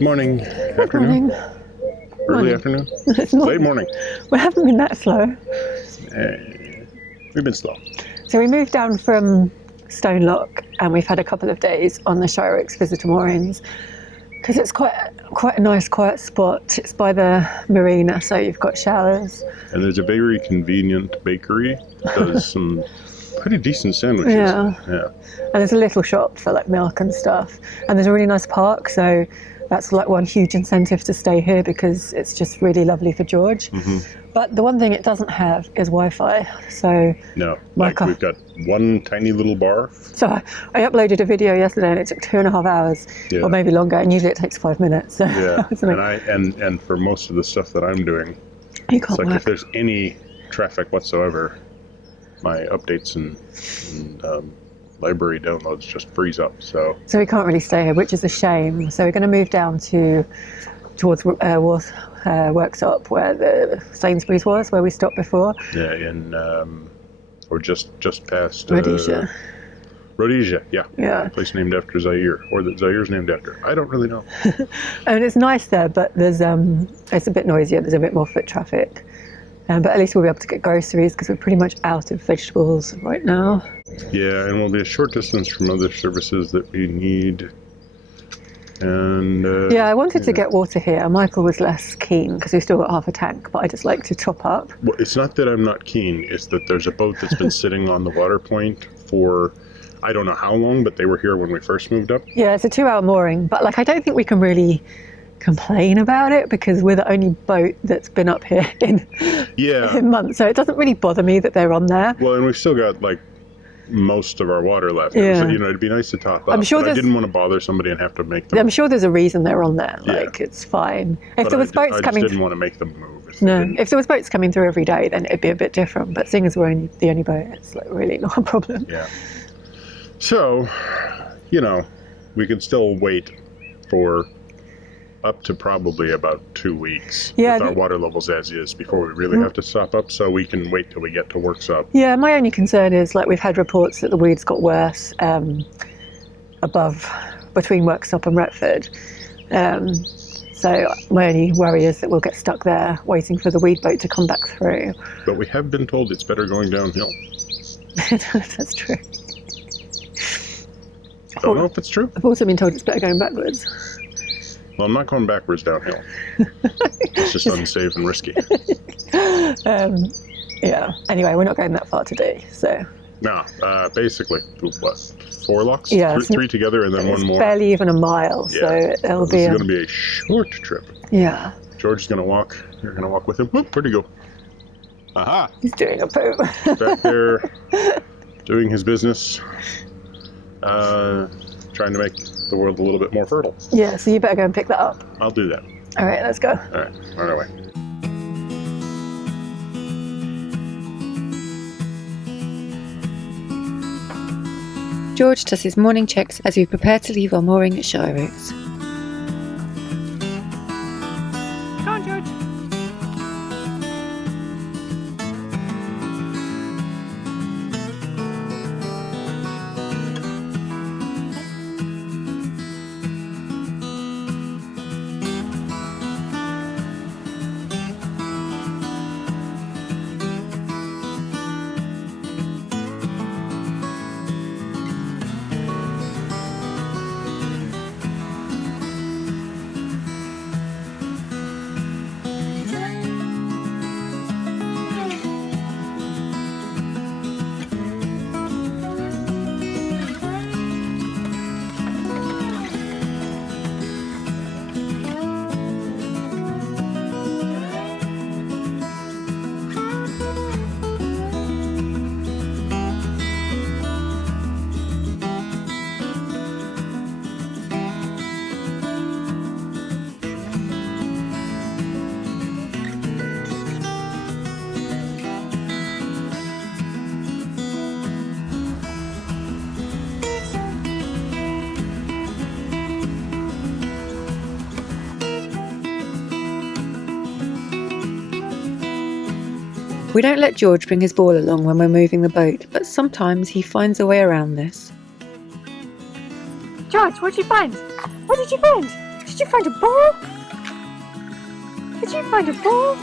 Morning, afternoon, Morning. early afternoon, It's morning. late morning. We haven't been that slow. We've been slow. So we moved down from Stone Lock and we've had a couple of days on the Shireoaks visitor moorings because it's quite a nice quiet spot. It's by the marina, so you've got showers. And there's a very convenient bakery that does some pretty decent sandwiches. Yeah. Yeah. And there's a little shop for like milk and stuff. And there's a really nice park, so that's like one huge incentive to stay here because it's just really lovely for George. Mm-hmm. But the one thing it doesn't have is Wi-Fi. So No, like we've got one tiny little bar. So I uploaded a video yesterday and it took 2.5 hours, Yeah. or maybe longer, and usually it takes 5 minutes. So Yeah, it's like, and for most of the stuff that I'm doing, you it's can't like work. if there's any traffic whatsoever, my updates and library downloads just freeze up. So we can't really stay here, which is a shame. So we're going to move down towards Worksop, where the Sainsbury's was, where we stopped before. yeah, or just past Rhodisia. Rhodisia, yeah. Yeah. A place named after Zaire, or that Zaire's named after. I don't really know. And it's nice there, but there's it's a bit noisier. There's a bit more foot traffic. But at least we'll be able to get groceries because we're pretty much out of vegetables right now. Yeah, and we'll be a short distance from other services that we need. And Yeah, I wanted to get water here. Michael was less keen because we've still got half a tank, but I just like to top up. Well, it's not that I'm not keen, it's that there's a boat that's been sitting on the water point for I don't know how long, but they were here when we first moved up. Yeah, it's a 2-hour mooring, but like I don't think we can really complain about it because we're the only boat that's been up here in months, so it doesn't really bother me that they're on there. Well, and we've still got like most of our water left. Yeah. So, it'd be nice to top up. I'm sure but I didn't want to bother somebody and have to make them. I'm sure there's a reason they're on there. Like it's fine. If there was boats I coming, just didn't want to make them move. If there was boats coming through every day, then it'd be a bit different. But seeing as we're only the only boat, it's like really not a problem. Yeah. So, we could still wait for up to probably about 2 weeks with our water levels as is before we really have to stop up, so we can wait till we get to Worksop. Yeah, my only concern is like we've had reports that the weeds got worse between Worksop and Retford. So my only worry is that we'll get stuck there waiting for the weed boat to come back through. But we have been told it's better going downhill. That's true. Don't know if it's true. I've also been told it's better going backwards. Well, I'm not going backwards downhill. It's just unsafe and risky. Yeah. Anyway, we're not going that far today, so. No, basically, what, 4 locks? Yeah. Three together and then one more? Barely even a mile, Yeah. so it'll be. This is going to be a short trip. Yeah. George is going to walk. You're going to walk with him. Whoop, where'd he go? Aha! He's doing a poo. Back there, doing his business. Trying to make the world a little bit more fertile. Yeah, so you better go and pick that up. I'll do that. All right, let's go. All right, on our way. George does his morning checks as we prepare to leave our mooring at Shireoaks. Come on, George. We don't let George bring his ball along when we're moving the boat, but sometimes he finds a way around this. George, what did you find? What did you find? Did you find a ball? Did you find a ball?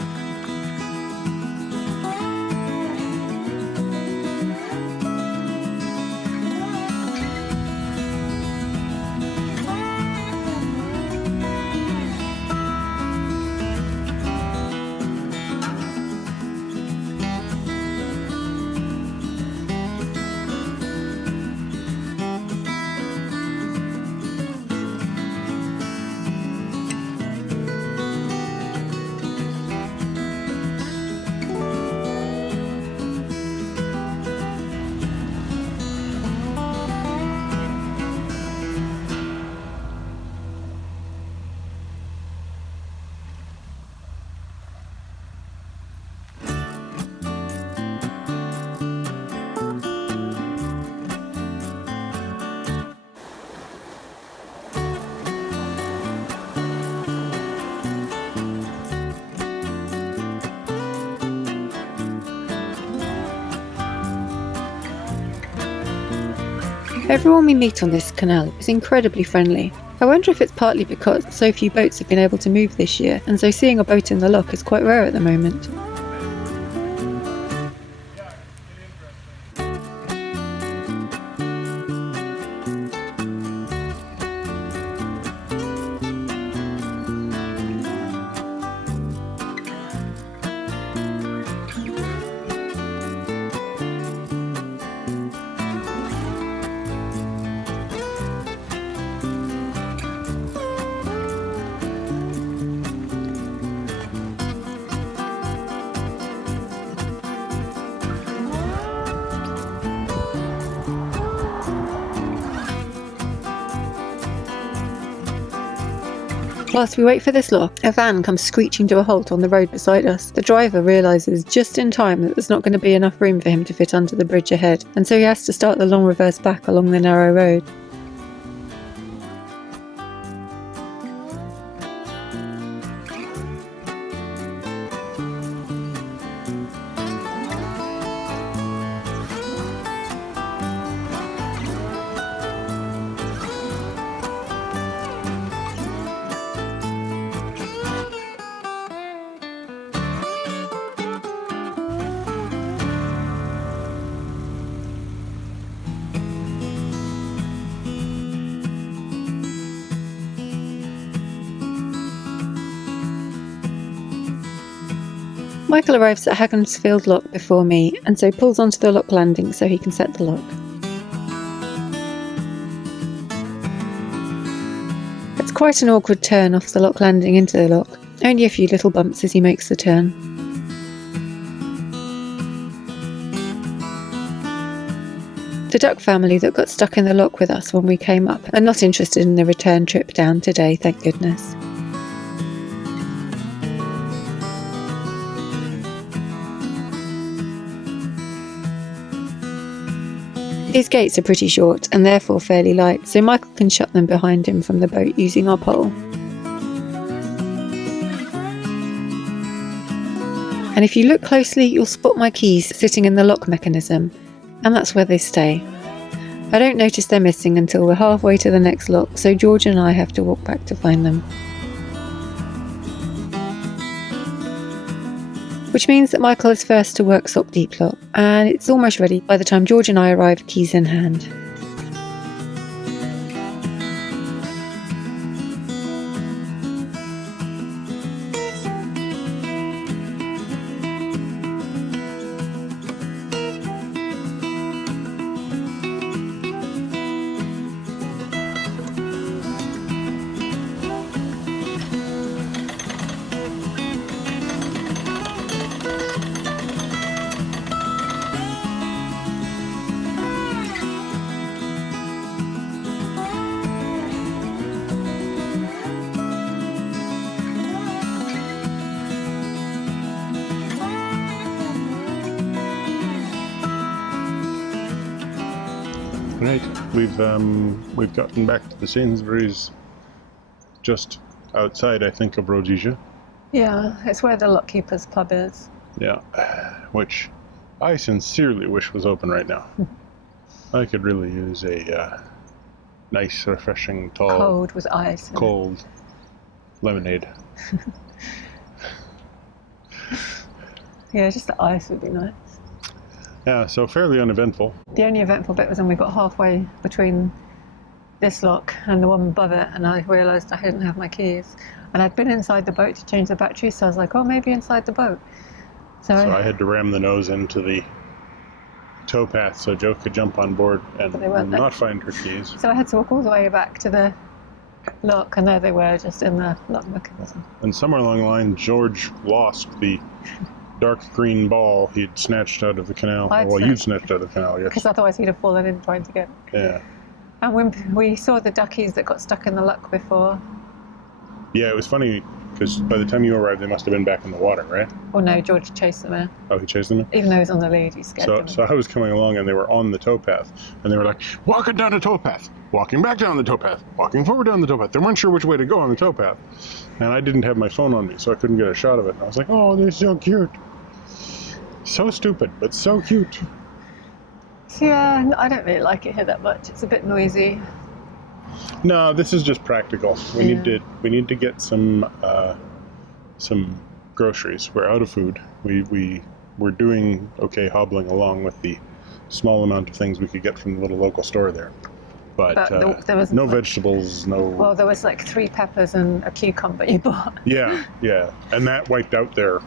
Everyone we meet on this canal is incredibly friendly. I wonder if it's partly because so few boats have been able to move this year, and so seeing a boat in the lock is quite rare at the moment. Whilst we wait for this lock, a van comes screeching to a halt on the road beside us. The driver realises just in time that there's not going to be enough room for him to fit under the bridge ahead, and so he has to start the long reverse back along the narrow road. Michael arrives at Haggansfield Lock before me, and so pulls onto the lock landing so he can set the lock. It's quite an awkward turn off the lock landing into the lock, only a few little bumps as he makes the turn. The duck family that got stuck in the lock with us when we came up are not interested in the return trip down today, thank goodness. These gates are pretty short and therefore fairly light, so Michael can shut them behind him from the boat using our pole. And if you look closely, you'll spot my keys sitting in the lock mechanism, and that's where they stay. I don't notice they're missing until we're halfway to the next lock, so George and I have to walk back to find them. Which means that Michael is first to Worksop Deep Lock, and it's almost ready by the time George and I arrive, keys in hand. Right, we've gotten back to the Sainsbury's just outside, I think, of Rhodisia. Yeah, it's where the lockkeeper's pub is. Yeah, which I sincerely wish was open right now. I could really use a nice, refreshing, tall... Cold with ice. Cold lemonade. Yeah, just the ice would be nice. Yeah, so fairly uneventful. The only eventful bit was when we got halfway between this lock and the one above it, and I realised I didn't have my keys. And I'd been inside the boat to change the battery, so I was like, oh, maybe inside the boat. So I had to ram the nose into the towpath so Jo could jump on board and not find her keys. So I had to walk all the way back to the lock, and there they were, just in the lock mechanism. And somewhere along the line, George lost the dark green ball he'd snatched out of the canal. You'd snatched out of the canal, yes. Because otherwise he'd have fallen in trying to get it. Yeah. And when we saw the duckies that got stuck in the lock before. Yeah, it was funny, because by the time you arrived, they must have been back in the water, right? Well, no, George chased them in. Oh, he chased them in? Even though he was on the lead, he scared them. So I was coming along, and they were on the towpath, and they were like, walking down the towpath, walking back down the towpath, walking forward down the towpath. They weren't sure which way to go on the towpath. And I didn't have my phone on me, so I couldn't get a shot of it. And I was like, oh, they're so cute. So stupid, but so cute. Yeah, I don't really like it here that much. It's a bit noisy. No, this is just practical. We need to get some groceries. We're out of food. We're doing okay hobbling along with the small amount of things we could get from the little local store there. But there was no vegetables, no... Well, there was like 3 peppers and a cucumber you bought. Yeah. And that wiped out their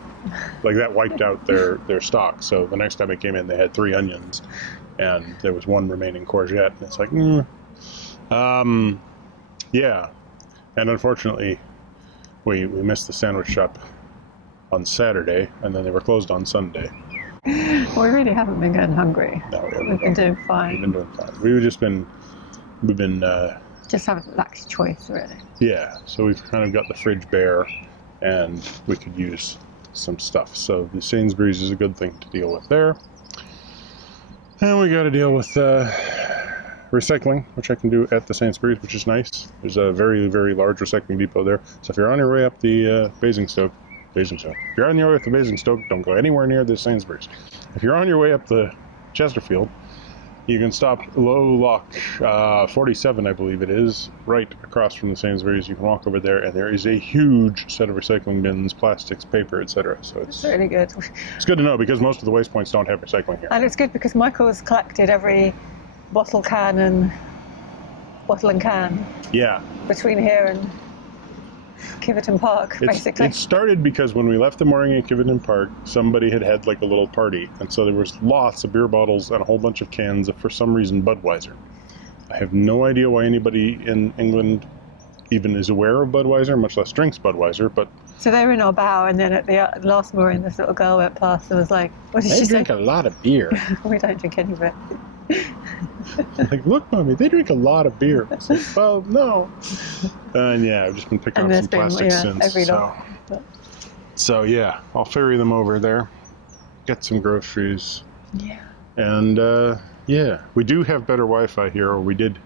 stock. So the next time I came in, they had 3 onions, and there was 1 remaining courgette. And it's like, yeah. And unfortunately, we missed the sandwich shop on Saturday, and then they were closed on Sunday. Well, we really haven't been getting hungry. No, we've been doing fine. We've been just haven't lacked choice, really. Yeah, so we've kind of got the fridge bare, and we could use some stuff. So the Sainsbury's is a good thing to deal with there. And we got to deal with recycling, which I can do at the Sainsbury's, which is nice. There's a very, very large recycling depot there. So if you're on your way up the Basingstoke, if you're on your way up the Basingstoke, don't go anywhere near the Sainsbury's. If you're on your way up the Chesterfield, you can stop Low Lock 47, I believe it is, right across from the Sainsbury's. You can walk over there, and there is a huge set of recycling bins, plastics, paper, etc. So it's really good. It's good to know, because most of the waste points don't have recycling here. And it's good because Michael's collected every bottle and can. Yeah. Between here and Kiveton Park, basically. It started because when we left the mooring at Kiveton Park, somebody had like a little party, and so there was lots of beer bottles and a whole bunch of cans of, for some reason, Budweiser. I have no idea why anybody in England even is aware of Budweiser, much less drinks Budweiser, but... So they were in our bow, and then at the last mooring, this little girl went past and was like, what did she say? They drink a lot of beer. We don't drink any beer. Like, look, Mommy, they drink a lot of beer. I said, well, no. And yeah, I've just been picking up some plastic since. So yeah, I'll ferry them over there, get some groceries. Yeah. And yeah, we do have better Wi-Fi here, or we did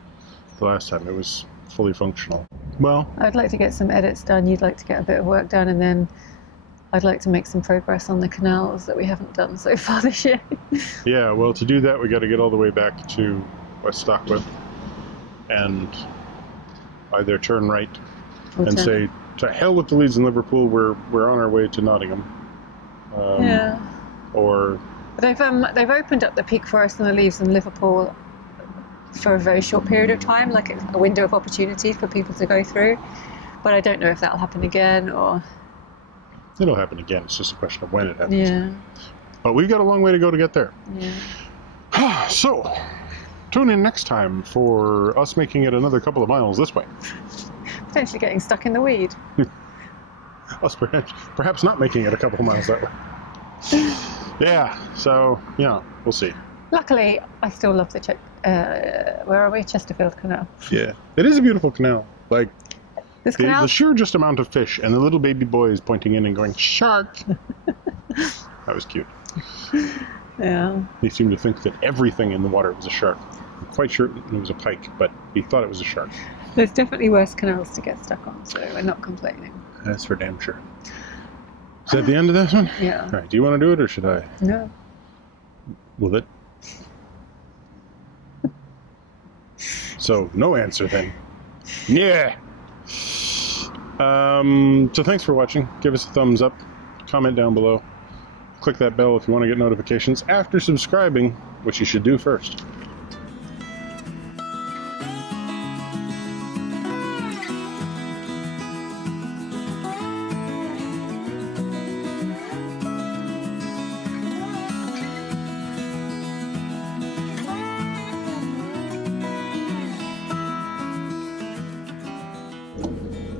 the last time. It was fully functional. Well, I'd like to get some edits done. You'd like to get a bit of work done, and then I'd like to make some progress on the canals that we haven't done so far this year. Yeah, well, to do that, we got to get all the way back to West Stockwith and either turn right and say, to hell with the Leeds and Liverpool, we're on our way to Nottingham. Yeah. Or... They've opened up the Peak Forest and the Leeds in Liverpool for a very short period of time, like a window of opportunity for people to go through. But I don't know if that'll happen again, or... It'll happen again. It's just a question of when it happens. Yeah. But we've got a long way to go to get there. Yeah. So, tune in next time for us making it another couple of miles this way. Potentially getting stuck in the weed. Us perhaps not making it a couple of miles that way. Yeah, so, yeah, we'll see. Luckily, I still love the where are we? Chesterfield Canal. Yeah. It is a beautiful canal. Like, the sheer just amount of fish, and the little baby boy is pointing in and going, shark! That was cute. Yeah. He seemed to think that everything in the water was a shark. I'm quite sure it was a pike, but he thought it was a shark. There's definitely worse canals to get stuck on, so we're not complaining. That's for damn sure. Is that the end of this one? Yeah. All right, do you want to do it, or should I? No. Will it? So, no answer then. Yeah. So thanks for watching. Give us a thumbs up, comment down below, click that bell if you want to get notifications after subscribing, which you should do first.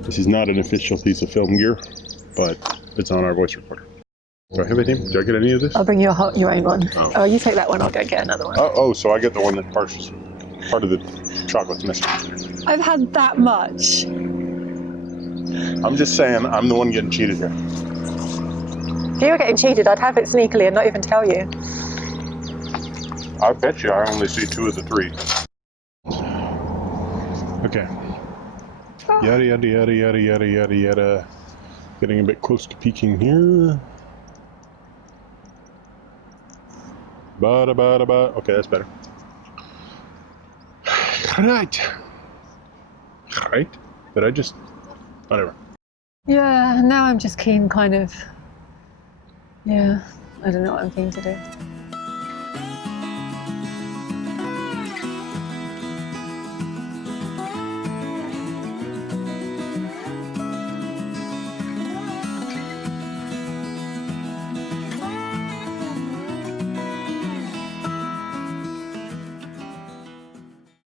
This is not an official piece of film gear, but it's on our voice recorder. Do I have anything? Do I get any of this? I'll bring you your own one. Oh, you take that one, I'll go get another one. Oh, so I get the one that part of the chocolate's missing. I've had that much. I'm just saying, I'm the one getting cheated here. If you were getting cheated, I'd have it sneakily and not even tell you. I bet you I only see 2 of the 3. Okay. Yada, yada, yada, yada, yada, yada, yada. Getting a bit close to peaking here. Bada, bada, bada. Okay, that's better. Right. But I just... whatever. Yeah, now I'm just keen kind of... Yeah, I don't know what I'm keen to do.